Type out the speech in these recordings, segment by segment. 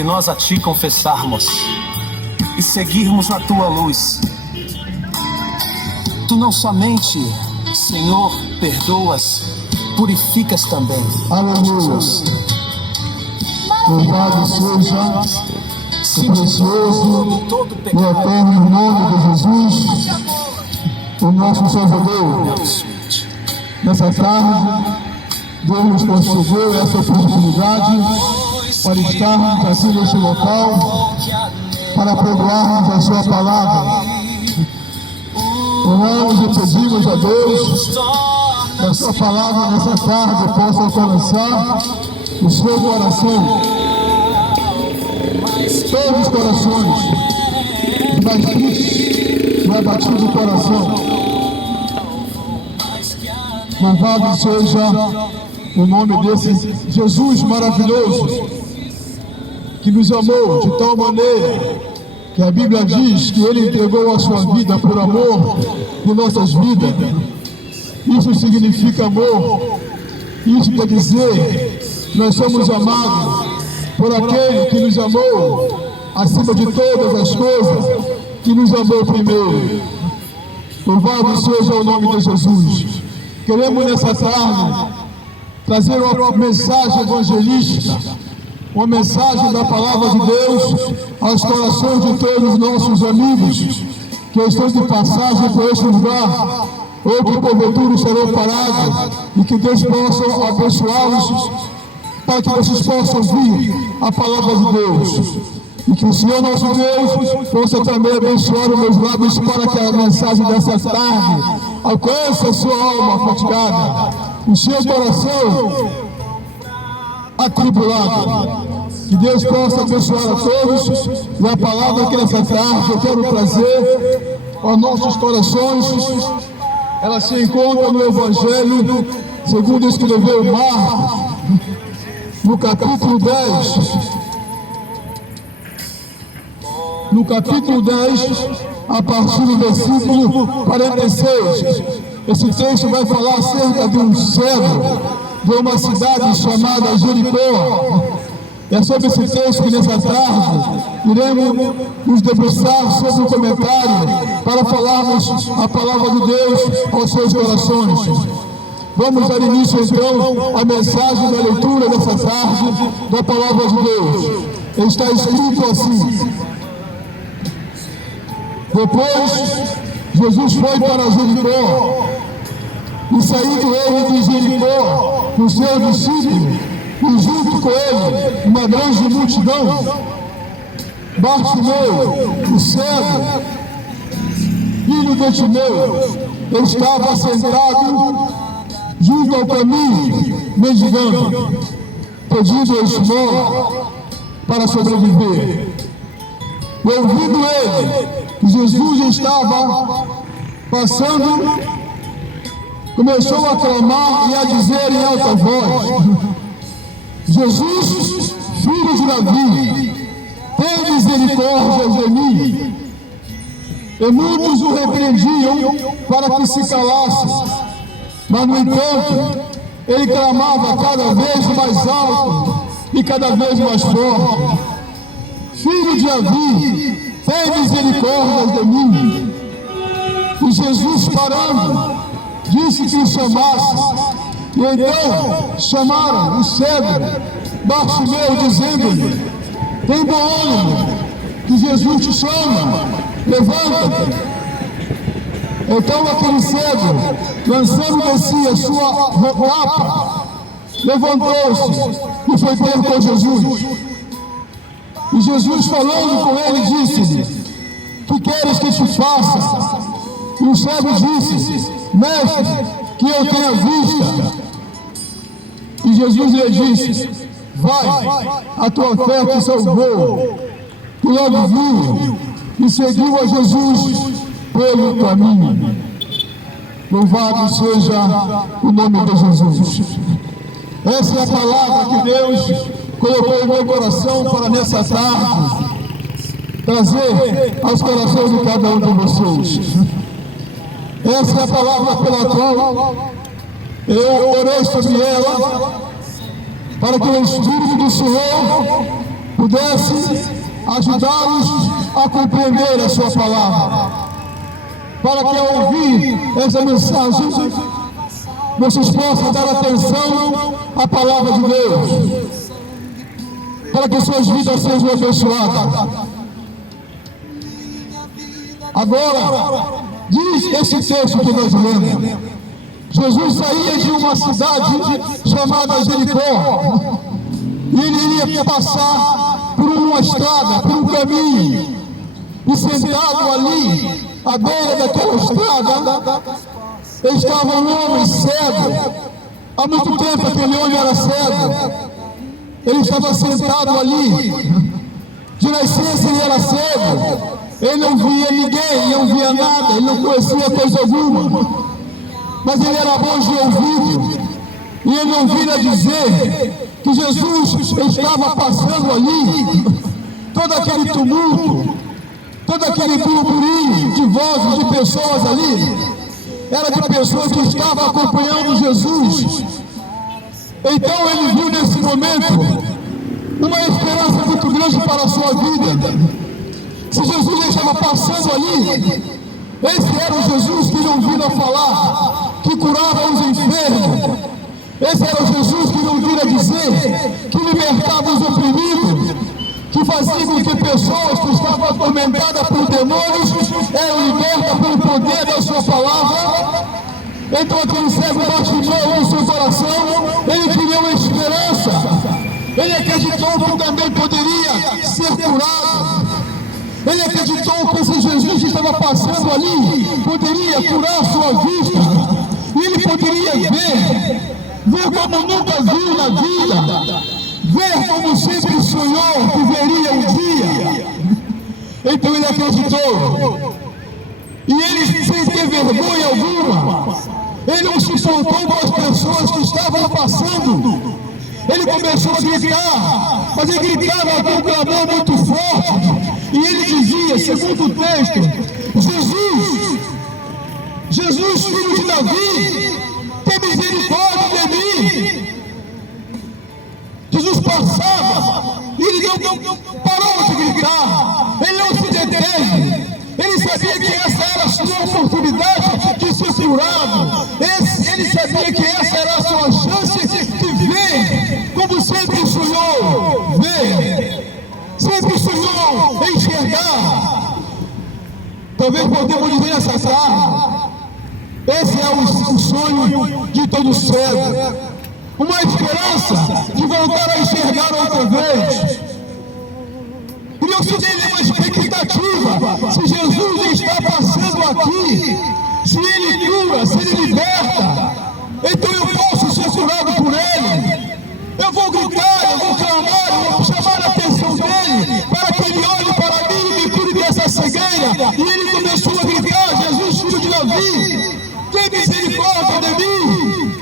Se nós a Ti confessarmos e seguirmos na Tua luz, Tu não somente, Senhor, perdoas, purificas também. Aleluia. Louvado seja o precioso e eterno nome de Jesus, o nosso Salvador. Nessa tarde, Deus nos concedeu essa oportunidade para estarmos aqui neste local, para pregoarmos a Sua palavra. Oramos e pedimos a Deus que a Sua palavra nessa tarde possa alcançar o seu coração, todos os corações, o mais triste e abatido coração. Louvado seja o nome desse Jesus maravilhoso, que nos amou de tal maneira que a Bíblia diz que Ele entregou a sua vida por amor de nossas vidas. Isso significa amor. Isso quer dizer que nós somos amados por aquele que nos amou acima de todas as coisas, que nos amou primeiro. Louvado seja o nome de Jesus. Queremos nessa tarde trazer uma mensagem evangelística, uma mensagem da palavra de Deus aos corações de todos os nossos amigos que estão de passagem por este lugar, ou que porventura estarão parados, e que Deus possa abençoá-los para que vocês possam ouvir a palavra de Deus, e que o Senhor nosso Deus possa também abençoar os meus lábios para que a mensagem dessa tarde alcance a sua alma fatigada, o seu coração atribulado. Que Deus possa abençoar a todos, e a palavra que nessa tarde eu quero trazer aos nossos corações, ela se encontra no Evangelho segundo escreveu Marcos, no capítulo 10. No capítulo 10, a partir do versículo 46, esse texto vai falar acerca de um cego de uma cidade chamada Jericó. É sobre esse texto que nessa tarde iremos nos debruçar sobre o comentário para falarmos a palavra de Deus aos seus corações. Vamos dar início então à mensagem da leitura dessa tarde da palavra de Deus. Está escrito assim: depois Jesus foi para Jericó, e saindo ele de Jericó com seus discípulos, e junto com ele uma grande multidão, Bartimeu, o cego, filho de Timeu, estava sentado junto ao caminho, mendigando, pedindo esmola para sobreviver. E ouvindo ele que Jesus estava passando, começou a clamar e a dizer em alta voz: Jesus, filho de Davi, tem misericórdia de mim. E muitos o repreendiam para que se calasse, mas no entanto ele clamava cada vez mais alto e cada vez mais forte: Filho de Davi, tem misericórdia de mim. E Jesus, parando, disse que o chamasse. E então chamaram o cego Bartimeu, dizendo-lhe: tem bom ânimo, que Jesus te chama, levanta-te. Então aquele cego, lançando de si a sua capa, levantou-se e foi ter com Jesus. E Jesus, falando com ele, disse-lhe: que queres que te faça? E o cego disse: mestre, que eu tenha vista. E Jesus lhe disse: vai, a tua fé te salvou. E logo viu e seguiu a Jesus pelo caminho. Louvado seja o nome de Jesus. Essa é a palavra que Deus colocou em meu coração para nessa tarde trazer aos corações de cada um de vocês. Essa é a palavra pela qual eu orei sobre ela, para que o Espírito do Senhor pudesse ajudá-los a compreender a sua palavra, para que ao ouvir essa mensagem vocês possam dar atenção à palavra de Deus, para que suas vidas sejam abençoadas. Agora, diz esse texto que nós lemos: Jesus saía de uma cidade chamada Jericó, e ele iria passar por uma estrada, por um caminho, e sentado ali, à beira daquela estrada, estava um homem cego. Há muito tempo aquele homem era cego. Ele estava sentado ali. De nascença ele era cego. Ele não via ninguém, ele não via nada, ele não conhecia coisa alguma. Mas ele era bom de ouvido. E ele ouvira dizer que Jesus estava passando ali. Todo aquele tumulto, todo aquele burburinho de vozes de pessoas ali, era de pessoas que estavam acompanhando Jesus. Então ele viu nesse momento uma esperança muito grande para a sua vida. Se Jesus estava passando ali, esse era o Jesus que ele ouvira falar, que curava os enfermos. Esse era o Jesus que ele ouvira dizer, que libertava os oprimidos, que fazia com que pessoas que estavam atormentadas por demônios eram libertas pelo poder da sua palavra. Então aquele cego Bartimeu no seu coração, ele criou uma esperança. Ele acreditou que também poderia ser curado. Ele acreditou que esse Jesus que estava passando ali poderia curar sua vista. E ele poderia ver como nunca viu na vida, ver como sempre sonhou que veria um dia. Então ele acreditou. E ele, sem ter vergonha alguma, ele não se soltou com as pessoas que estavam passando. Ele começou a gritar, mas ele gritava com um clamor muito forte. E ele dizia, segundo o texto: Jesus, filho de Davi, tem misericórdia de mim. Jesus passava e ele não parou de gritar, ele não se deteve. Ele sabia que essa era a sua oportunidade de ser curado. Ele sabia que essa era a sua chance de ver como sempre sonhou ver, sempre sonhou enxergar. Talvez podemos dizer nessa tarde, esse é o sonho de todo cego, uma esperança de voltar a enxergar outra vez. E eu se tem uma expectativa, se Jesus está passando aqui, se ele cura, se ele liberta, então eu posso ser curado por ele. Eu vou gritar, eu vou clamar, eu vou chamar a atenção dele, para que ele olhe para mim e me cure dessa cegueira. E ele começou a gritar: Jesus, filho de Davi, tem misericórdia de mim.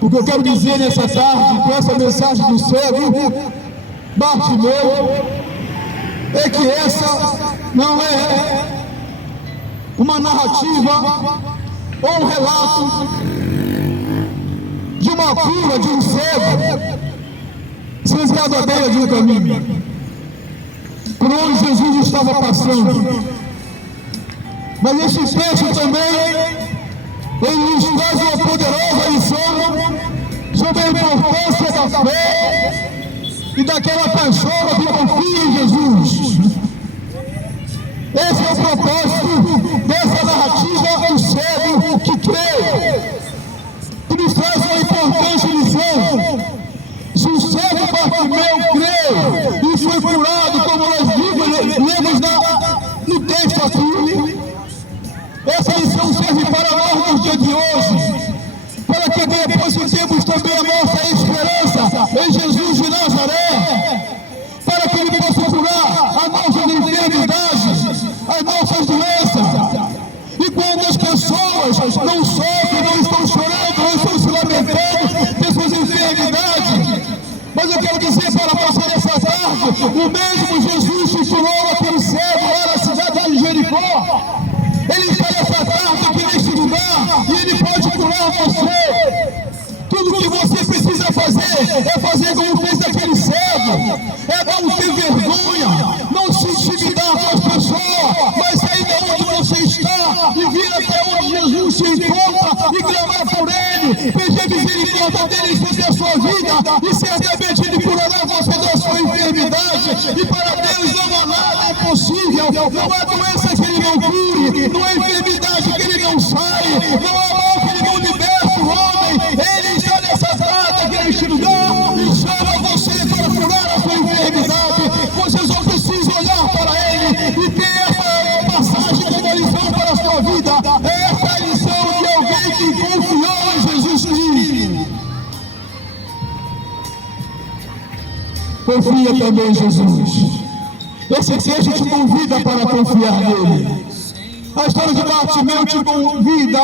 O que eu quero dizer nessa tarde, com essa mensagem do cego Bartimeu, é que essa não é uma narrativa ou um relato de uma cura de um cego sentado à beira de um caminho, por onde Jesus estava passando. Mas esse texto também, ele nos traz uma poderosa lição sobre a importância da fé e daquela pessoa que confia em Jesus. Esse é o propósito dessa narrativa do cego que creu, que nos traz uma importante lição. Se o cego Bartimeu creu e foi curado, como nós lemos no texto aqui, essa lição serve para nós no dia de hoje, para que depositemos também a nossa esperança em Jesus de Nazaré, para que Ele possa curar as nossas enfermidades, as nossas doenças. E quando as pessoas não sofrem, não estão chorando, não estão se lamentando de suas enfermidades, mas eu quero dizer para você nessa tarde, o mesmo Jesus que curou aquele cego lá na cidade de Jericó, Ele está nessa tarde aqui neste lugar e Ele pode curar você. Tudo que você precisa fazer é fazer como é não ter vergonha, não se intimidar com as pessoas, mas sair de onde você está e vir até onde Jesus se encontra e clamar por Ele, pedir misericórdia dEle sobre a sua vida, e certamente Ele curará você da sua enfermidade. E para Deus não há nada impossível, não há doença que Ele não cure, não há enfermidade que Ele não sai, não há mal que Ele não liberta o homem. Ele está nessa data, neste lugar, e chama você para curar a sua enfermidade. Você só precisa olhar para Ele e ter essa passagem de uma lição para a sua vida. Essa é a lição de alguém que confiou em Jesus Cristo. Confia também em Jesus. Esse texto te convida para confiar nele. A história de Bartimeu te convida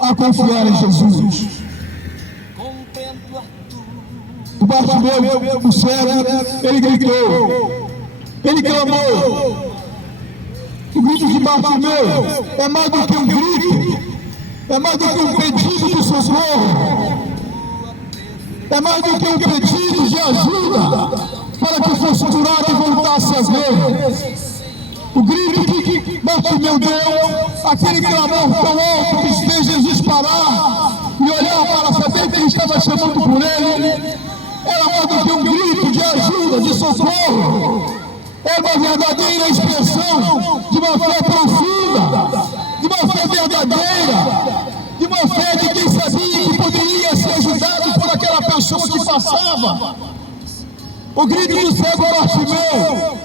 a confiar em Jesus. O Bartimeu, o cego, ele gritou, ele clamou. O grito de Bartimeu é mais do que um grito, é mais do que um pedido de socorro, é mais do que um pedido de ajuda para que fosse curado e voltasse a ver. O grito que Bartimeu deu, aquele clamor tão alto que fez Jesus parar e olhar para saber que ele estava chamando por ele, era mais do que um grito de ajuda, de socorro. É uma verdadeira expressão de uma fé profunda, de uma fé verdadeira, de uma fé de quem sabia que poderia ser ajudado por aquela pessoa que passava. O grito do cego Bartimeu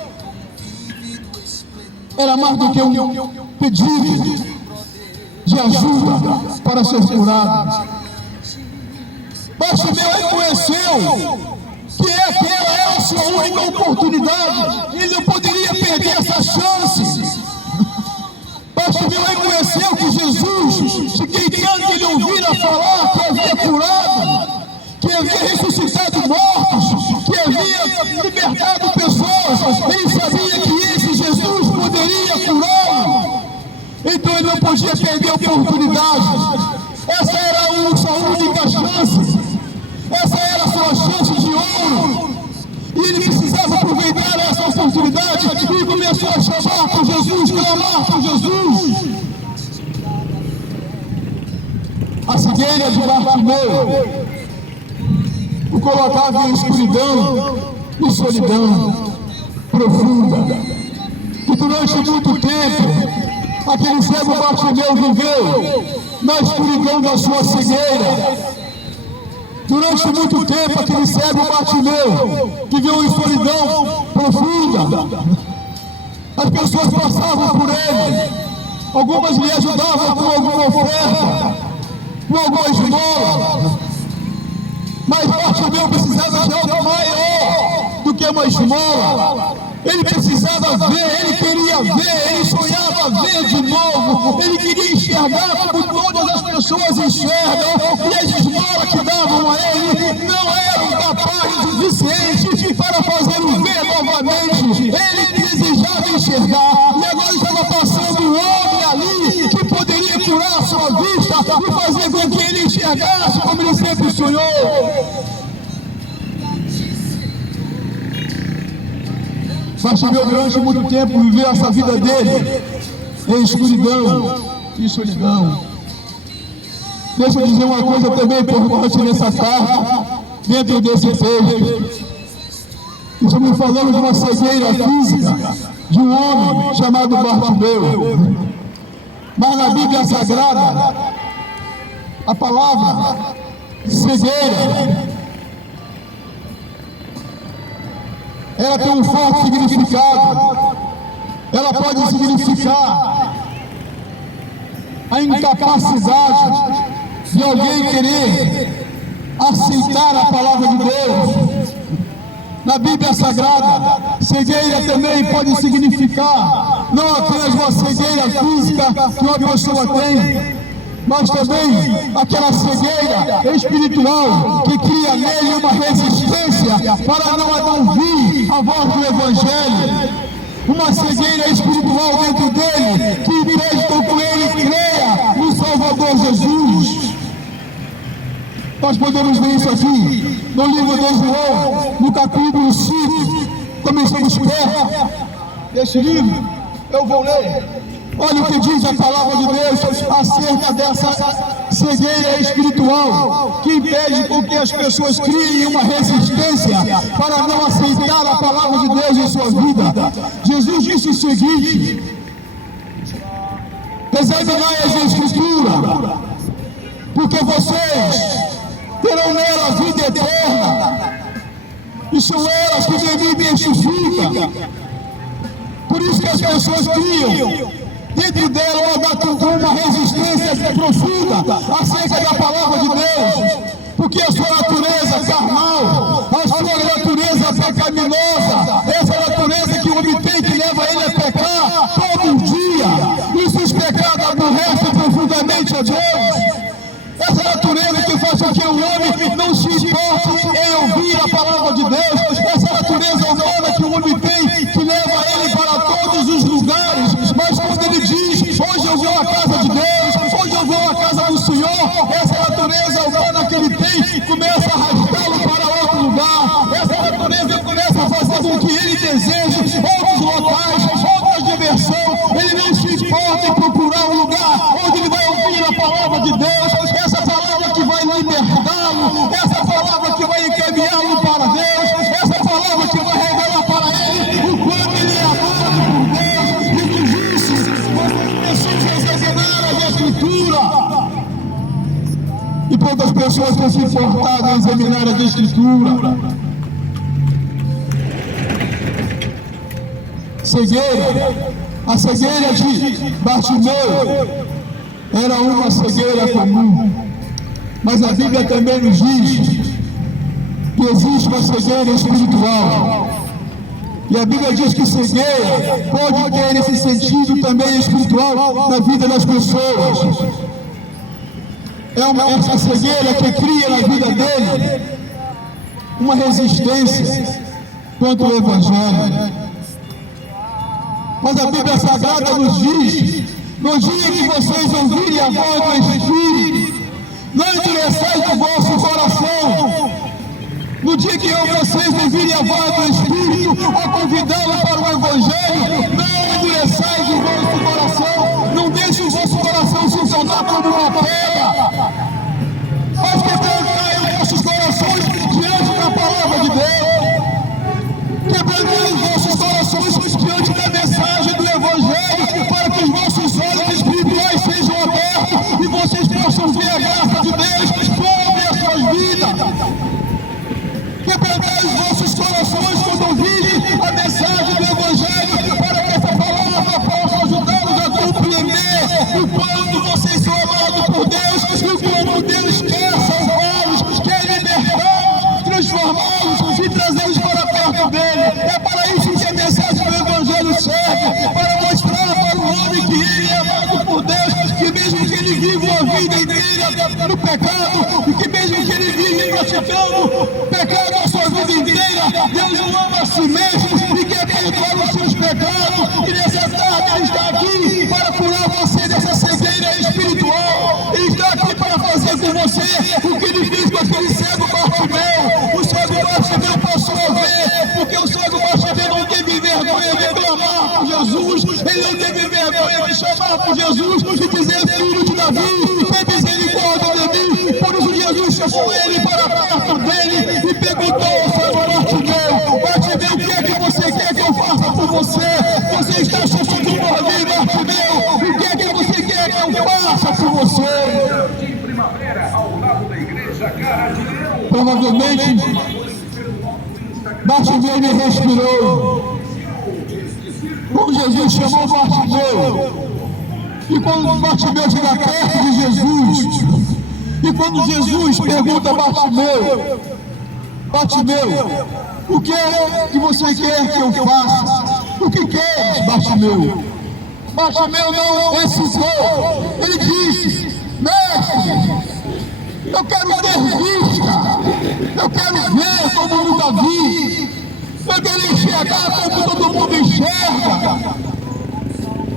era mais do que um pedido de ajuda para ser curado. Bartimeu reconheceu que aquela era a sua única oportunidade, ele não poderia perder essa chance. Bartimeu reconheceu que Jesus, de quem tanto ele ouvira falar, que havia curado, que havia ressuscitado mortos, que havia libertado pessoas, ele sabia que esse Jesus poderia curá-lo. Então ele não podia perder a oportunidade. Essa era a sua única chance, essa era a sua chance de ouro, e ele precisava aproveitar essa oportunidade e começou a chamar por Jesus, clamar por Jesus. A cegueira de Bartimeu o colocava em escuridão e solidão profunda, e durante muito tempo aquele cego Bartimeu viveu na escuridão da sua cegueira. Durante muito tempo aquele cego Bartimeu viveu em solidão profunda. As pessoas passavam por ele, algumas lhe ajudavam com alguma oferta, com alguma esmola, mas Bartimeu precisava de algo maior do que uma esmola. Ele precisava ver, ele queria ver, ele sonhava ver de novo, ele queria enxergar como todas as pessoas enxergam, e as esmolas que davam a ele não eram capazes o suficiente para fazê-lo ver novamente. Ele desejava enxergar, e agora estava passando um homem ali que poderia curar a sua vista e fazer com que ele enxergasse como ele sempre sonhou. Bartimeu durante muito tempo viveu essa vida dele em escuridão e solidão. Deixa eu dizer uma coisa também importante nessa tarde, dentro desse texto. Estamos falando de uma cegueira física de um homem chamado Bartimeu. Mas na Bíblia Sagrada, a palavra cegueira, ela tem um forte significado. Ela pode significar a incapacidade de alguém querer aceitar a palavra de Deus. Na Bíblia Sagrada, cegueira também pode significar não apenas uma cegueira física que uma pessoa tem, mas também aquela cegueira espiritual que cria nele uma resistência para não ouvir a voz do Evangelho. Uma cegueira espiritual dentro dele que impede com que ele creia no Salvador Jesus. Nós podemos ver isso aqui no livro de João, no capítulo 5. Começamos perto desse livro, eu vou ler. Olha o que diz a palavra de Deus acerca dessa cegueira espiritual que impede com que as pessoas criem uma resistência para não aceitar a palavra de Deus em sua vida. Jesus disse o seguinte: examinai as Escrituras, porque vocês terão nela a vida eterna, e são elas que de mim testificam. Por isso que as pessoas criam dentro dela uma resistência profunda acerca da palavra de Deus, porque a sua natureza carnal, a sua natureza pecaminosa, essa natureza que o homem tem, que leva ele a pecar todo dia, e seus pecados aborrecem profundamente a Deus. Essa natureza que faz com que o homem não se importe em ouvir a palavra de Deus, essa natureza humana que o homem tem, que leva ele para todos os lugares, mas quando ele diz, hoje eu vou à casa de Deus, hoje eu vou à casa do Senhor, essa natureza humana que ele tem, começa a arrastá-lo para outro lugar, essa natureza começa a fazer com que ele deseje outros locais, outras diversões, ele não se importa em procurar um lugar onde ele vai ouvir a palavra de Deus, essa palavra que vai libertá-lo, essa palavra que vai encaminhá-lo para Deus, essa palavra que vai revelar para ele o quanto ele é amado por Deus. Jesus disse: vocês precisam examinar as Escrituras. E poucas pessoas têm se importado em examinar as Escrituras. Cegueira, a cegueira de Bartimeu era uma cegueira comum, mas a Bíblia também nos diz que existe uma cegueira espiritual, e a Bíblia diz que cegueira pode ter esse sentido também espiritual na vida das pessoas. É essa cegueira que cria na vida dele uma resistência contra o Evangelho. Mas a Bíblia Sagrada nos diz: no dia que vocês ouvirem a voz do Espírito, não endureçais o vosso coração. No dia que vocês ouvirem a voz do Espírito a convidá-lo para o Evangelho, não endureçais o vosso coração, não deixe o vosso coração se tornar como uma pedra, mas quebrantai os vossos corações diante da palavra de Deus, quebrantai os vossos corações diante da mensagem do Evangelho, para que os vossos olhos espirituais sejam abertos e vocês possam ver a graça de Deus sobre as suas vidas. Quebrantai os vossos corações quando ouvirem a mensagem do Evangelho, para que essa palavra possa ajudá-los a compreender o quanto vocês são amados por Deus, e o quanto Deus quer salvá-los, quer libertá-los, transformá-los e trazê-los para perto dele. É para isso que a mensagem do Evangelho serve, para mostrar para o homem que ele é amado por Deus, que mesmo que ele viva uma vida inteira no pecado, e que mesmo que ele vive praticando pecado a sua vida inteira, Deus o ama a si mesmo e quer perdoar os seus pecados. E nessa tarde ele está aqui para curar você dessa cegueira espiritual. Ele está aqui para fazer com você o que ele fez com aquele cego Bartimeu. O cego Bartimeu passou a ver, porque o cego Bartimeu não teve vergonha de clamar por Jesus, ele não teve vergonha de chamar por Jesus e dizer: filho de Davi, tem misericórdia de mim. Por isso Jesus chamou ele para perto dele e perguntou ao cego Bartimeu: Bartimeu, o que é que você quer que eu faça por você? Você está sofrendo por mim, Bartimeu, o que é que você quer que eu faça por você? Provavelmente Bartimeu me respirou. Quando Jesus chamou Bartimeu, e quando Bartimeu chega perto de Jesus, e quando Jesus pergunta a Bartimeu: Bartimeu, o que é que você quer que eu faça? O que queres, Bartimeu? Bartimeu não hesitou, ele disse: mestre, eu quero ter vista, eu quero ver como nunca vi, eu quero enxergar como todo mundo enxerga,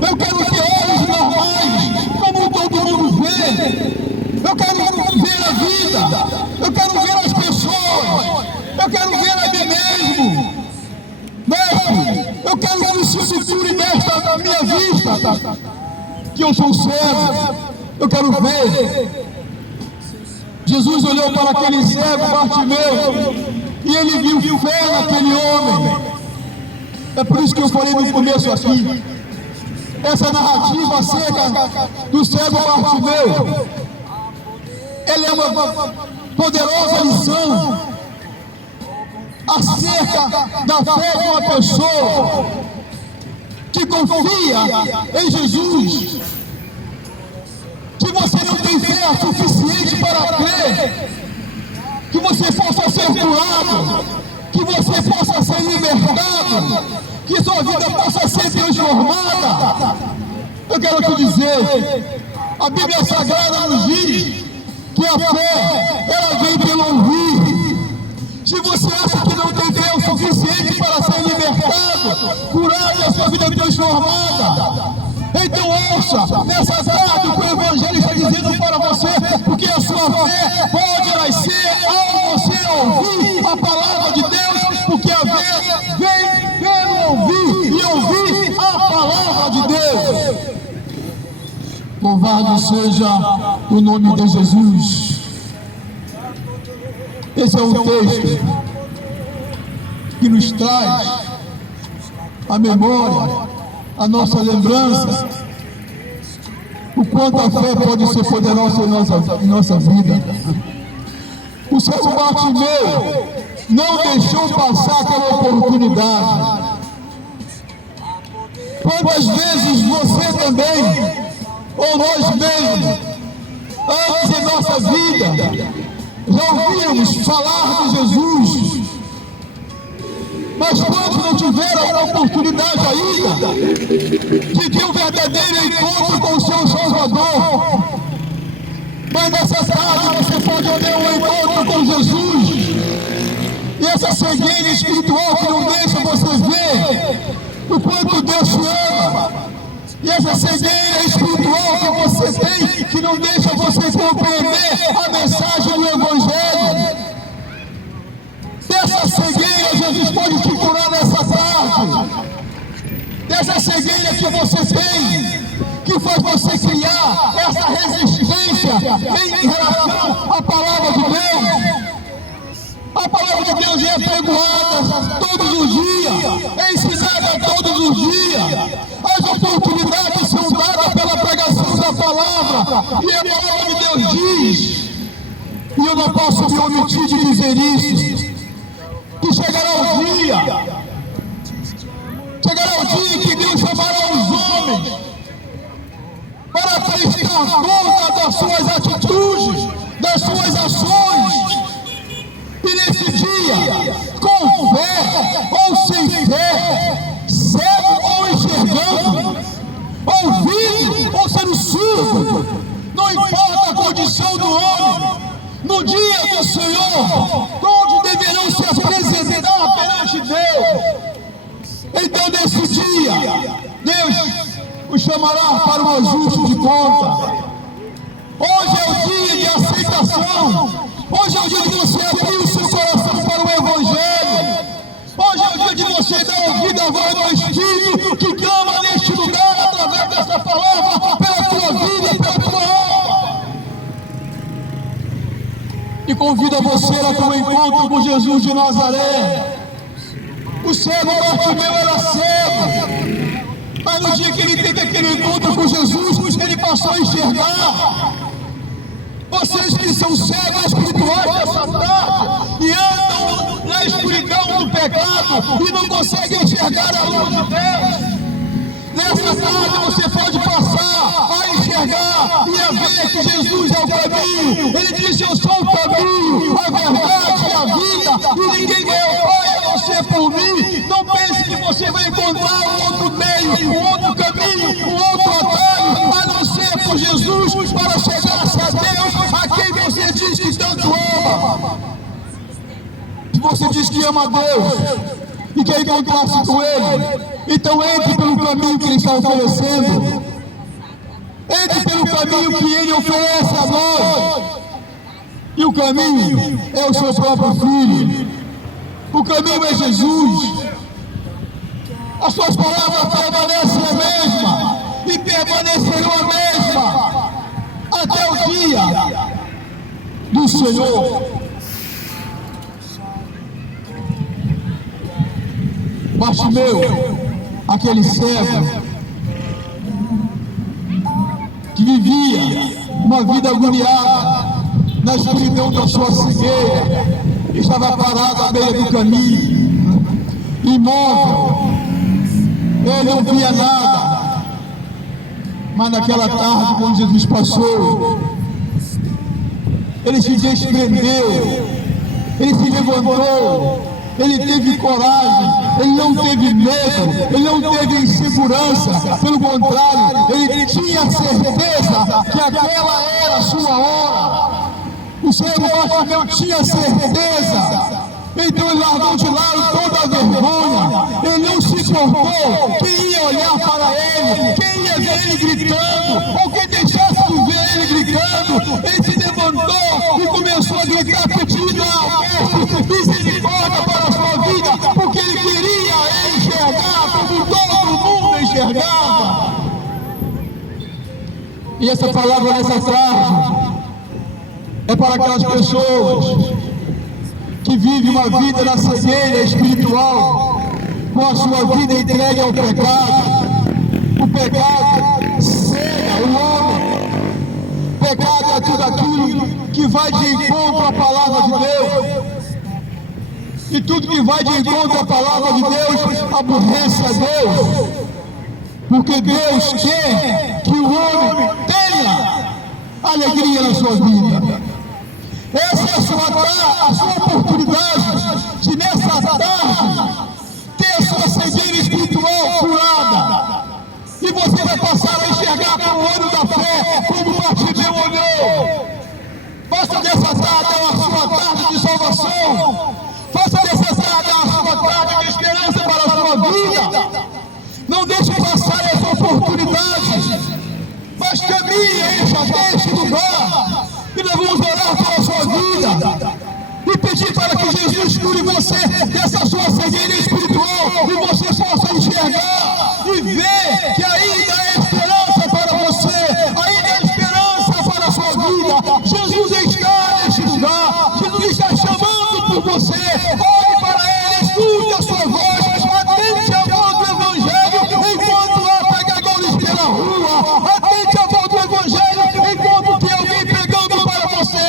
eu quero ter olhos normais como todo mundo vê, Eu quero ver a vida. Eu quero ver as pessoas. Eu quero ver a mim mesmo. Mestre, eu quero que o Senhor se cure da minha vista, que eu sou cego. Eu quero ver. Jesus olhou para aquele cego Bartimeu e ele viu fé naquele homem. É por isso que eu falei no começo aqui. Essa narrativa acerca do cego Bartimeu, ela é uma poderosa lição acerca da fé de uma pessoa que confia em Jesus. Que você não tem fé suficiente para crer que você possa ser curado, que você possa ser libertado, que sua vida possa ser transformada. Eu quero te dizer, a Bíblia Sagrada nos diz que a fé, ela vem pelo ouvir. Se você acha que não tem fé o suficiente para ser libertado, curado e a sua vida transformada, então ouça, nessa tarde o que o Evangelho está dizendo para você, porque a sua fé pode nascer ao você ouvir a palavra de Deus, porque a fé vem pelo ouvir e ouvir a palavra de Deus. Louvado seja o nome de Jesus. Esse é um texto que nos traz a memória, a nossa lembrança, o quanto a fé pode ser poderosa em nossa vida. O cego Bartimeu não deixou passar aquela oportunidade. Quantas vezes você também, ou nós mesmos, antes em nossa vida, já ouvimos falar de Jesus, mas quantos não tiveram a oportunidade ainda de ter um verdadeiro encontro com o seu Salvador? Mas nessa tarde você pode ter um encontro com Jesus, e essa cegueira espiritual que não deixa você ver o quanto Deus te ama, e essa cegueira espiritual que você tem, que não deixa você compreender a mensagem do Evangelho. Dessa cegueira Jesus pode te curar nessa tarde. Dessa cegueira que você tem, que faz você criar essa resistência em relação à palavra de Deus. A palavra de Deus é pregoada todos os dias, é ensinada todos os dias. As oportunidades são dadas pela pregação da palavra, e a palavra de Deus diz, e eu não posso me omitir de dizer isso, que chegará o dia que Deus chamará os homens para prestar conta das suas atitudes, das suas ações. E nesse dia, com fé ou sem fé, cego ou enxergando, ouvindo ou sendo surdo, não importa a condição do homem, no dia do Senhor, onde deverão se apresentar perante Deus. Então nesse dia, Deus o chamará para um ajuste de conta. Hoje é o dia de aceitação. Hoje é o dia de você abrir o seu coração para o Evangelho. Hoje é o dia de você dar ouvido à voz do Espírito que clama neste lugar através dessa palavra pela tua vida e pela tua alma. E convida você a ter um encontro com Jesus de Nazaré. O cego Bartimeu era cego, mas no dia que ele teve aquele encontro com Jesus, ele passou a enxergar. Vocês que são cegos espirituais dessa tarde e andam na escuridão do pecado e não conseguem enxergar a luz de Deus, nessa tarde você pode passar a enxergar e a ver que Jesus é o caminho. Ele disse: eu sou o caminho, a verdade e a vida, e ninguém vai ao Pai a não ser por mim. Não pense que você vai encontrar um outro meio, um outro caminho, um outro atalho, a não ser por Jesus, para chegar-se a Deus, a quem você diz que tanto ama. Se você diz que ama a Deus e quer encontrar-se com Ele, então entre pelo caminho que Ele está oferecendo. Entre pelo caminho que Ele oferece a nós. E o caminho é o seu próprio Filho. O caminho é Jesus. As suas palavras permanecem a mesma e permanecerão a mesma até o dia do Senhor. Bartimeu, aquele cego que vivia uma vida agoniada na escuridão da sua cegueira, estava parado à beira do caminho, imóvel, ele não via nada. Mas naquela tarde, quando Jesus passou, ele se desprendeu, ele se levantou, ele teve coragem, ele não teve medo, ele não teve insegurança, pelo contrário, ele tinha certeza que aquela era a sua hora. O cego Bartimeu tinha certeza, então ele largou de lado toda a vergonha, ele não se importou quem ia olhar para ele, quem ia ver ele gritando, ou quem deixasse de ver ele gritando. Ele se levantou e começou a gritar, pedindo ao Mestre misericórdia para a sua vida, porque ele queria enxergar como todo mundo enxergava. E essa palavra nessa tarde é para aquelas pessoas que vivem uma vida na cegueira espiritual, com a sua vida entregue ao pecado. O pecado cega o homem. O pecado é tudo aquilo que vai de encontro à palavra de Deus. E tudo que vai de encontro à palavra de Deus aborrece a Deus. Porque Deus quer que o homem tenha alegria na sua vida. Essa é a sua oportunidade de nessa tarde ter a sua cegueira espiritual curada. E você vai passar a enxergar com o olho da fé, como Bartimeu olhou. Faça dessa tarde a sua tarde de salvação. Faça dessa tarde a sua tarde de esperança para a sua vida. Não deixe passar essa oportunidade, mas caminhe até este lugar. E nós vamos orar pela sua vida e pedir para que Jesus cure você dessa sua cegueira espiritual e você possa enxergar e ver que ainda há esperança para você, ainda há esperança para a sua vida. Jesus está neste lugar, Jesus está chamando por você. Olhe para Ele, escute a sua voz, atente à voz do Evangelho enquanto há pregadores pela rua, atente à voz do Evangelho enquanto tem alguém pregando para você,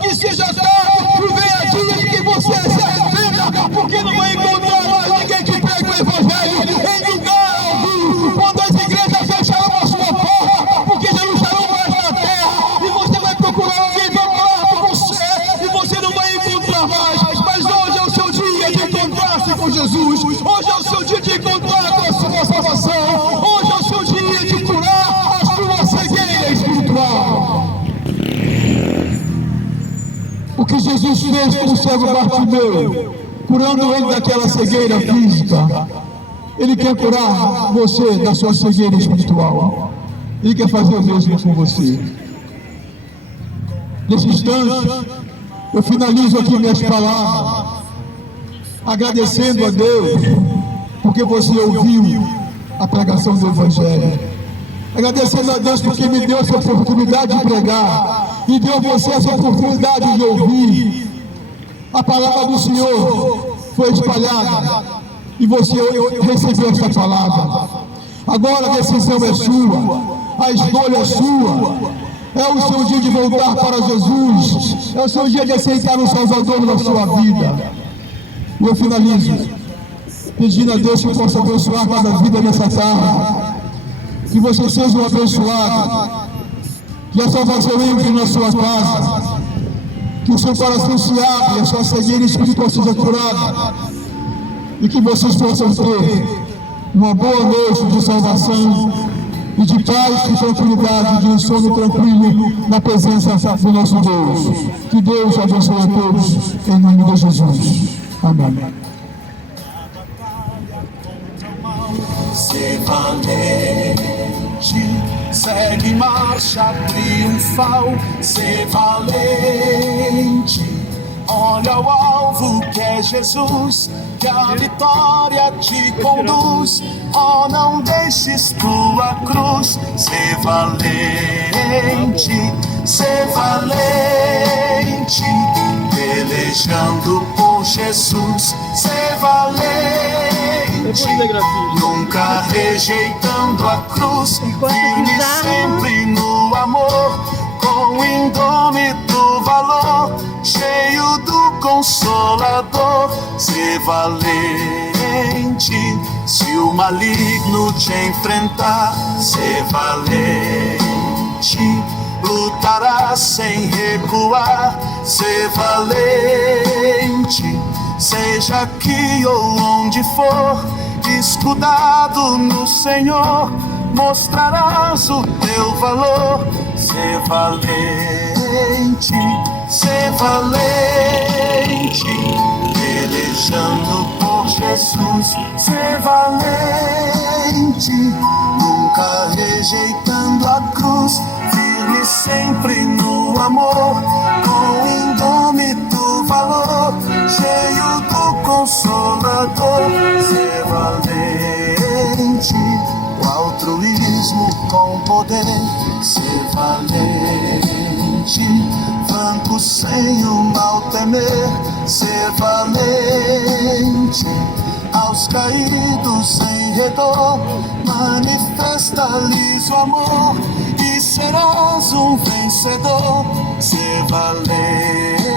antes que seja tarde e venha dia de que você se arrependa, porque não vai encontrar mais ninguém que pregue o Evangelho em lugar algum. Quando as igrejas fecharão a sua porta, porque já não estarão mais na terra, e você vai procurar alguém para falar com você, e você não vai encontrar mais. Mas hoje é o seu dia de encontrar-se com Jesus, hoje é o seu dia de encontrar com a sua salvação, hoje é o seu dia de curar a sua cegueira espiritual. O que Jesus fez com o cego Bartimeu, curando ele daquela cegueira física, Ele quer curar você da sua cegueira espiritual. Ele quer fazer o mesmo com você. Nesse instante, eu finalizo aqui minhas palavras, agradecendo a Deus, porque você ouviu a pregação do Evangelho. Agradecendo a Deus porque me deu essa oportunidade de pregar e deu a você essa oportunidade de ouvir. A palavra do Senhor foi espalhada e você recebeu essa palavra. Agora a decisão é sua, a escolha é sua. É o seu dia de voltar para Jesus, é o seu dia de aceitar o Salvador na sua vida. E eu finalizo pedindo a Deus que possa abençoar cada vida nessa tarde, que você seja um abençoado, que a salvação entre na sua casa, que o seu coração se abra e a sua cegueira espiritual seja curada, e que vocês possam ter uma boa noite de salvação e de paz e tranquilidade, de um sono tranquilo na presença do nosso Deus. Que Deus abençoe a todos, em nome de Jesus. Amém. Ser valente, segue em marcha triunfal, ser valente. Olha o alvo que é Jesus, que a vitória te conduz. Oh, não deixes tua cruz, ser valente, ser valente. Pelejando por Jesus, ser valente. Nunca rejeitando a cruz, firme sempre no amor, com indômito valor, cheio do Consolador, ser valente. Se o maligno te enfrentar, ser valente. Lutarás sem recuar, ser valente. Seja aqui ou onde for, escudado no Senhor, mostrarás o teu valor, ser valente, ser valente. Pelejando por Jesus, ser valente. Nunca rejeitando a cruz, firme sempre no amor, com indômito valor, cheio do Consolador, ser valente. O altruísmo com poder, ser valente. Franco sem o mal temer, ser valente. Aos caídos em redor, manifesta-lhes o amor, e serás um vencedor, ser valente.